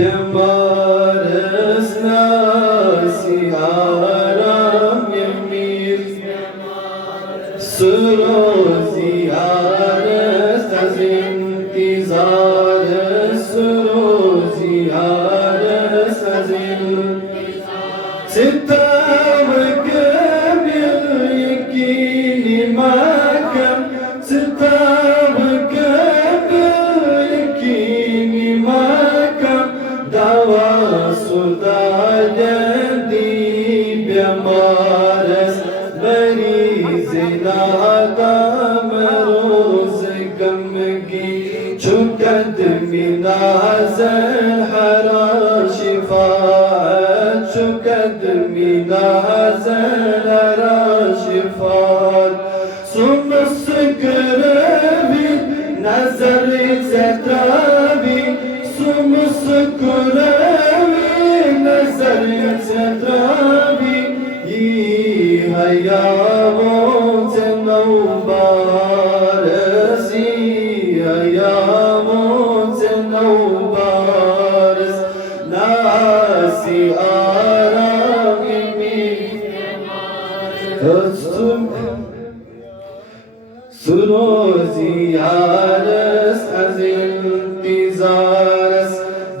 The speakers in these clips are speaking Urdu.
بمارس ناسي آرام يمير سروزي آرس از انتظار سروزي آرس از انتظار ستام كبير يكيني ماكم ستام كبير يكيني ماكم دوا سودان دي بمارس مريض العدم روز كمكي شكد من عزل حرا شفاعة شكد من عزل حرا شفاعة ثم السكرابي نزل سترابي ثم السكرابي نزل سترابي يا موت نوبارس يا موت نوبارس ناسي آرام تستم سروزي عرس از انتظارس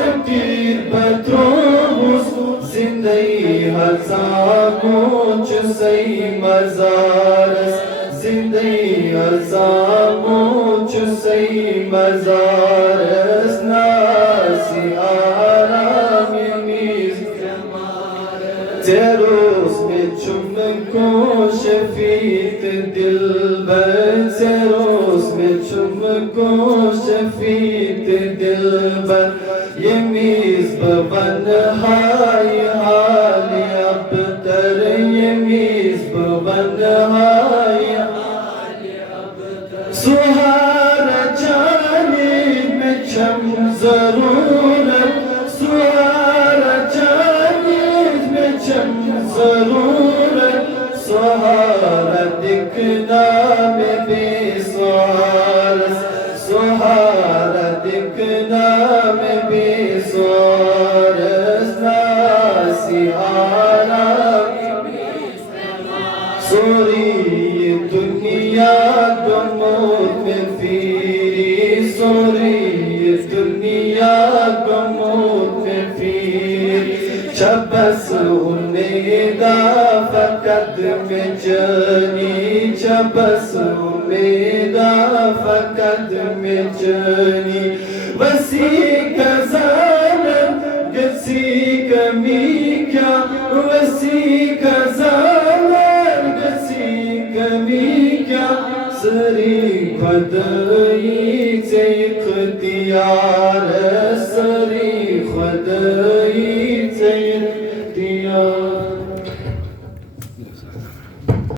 Sentir patrobus zindagi hazamuch say mazaras zindagi hazamuch say mazaras nasi aram yemiz teros me chumko shafit dilbar teros me chumko shafit dilbar يميز ببنهاي حالي أبتر يميز ببنهاي حالي أبتر سهارة جاني مچم ضرورت سهارة جاني مچم ضرورت سهارة دکنا میں بے سوارس سهارة دکنا میں بے سوارس ناسی آرام سوری دنیا گموت میں فیری سوری دنیا گموت میں فیری چبس امیدا فقط میں جنی چبس امیدا فقط میں جنی وسیع زانم گسیع میکا وسیع زانم گسیع میکا سری خدایی سے اختیار سری خدایی سے اختیار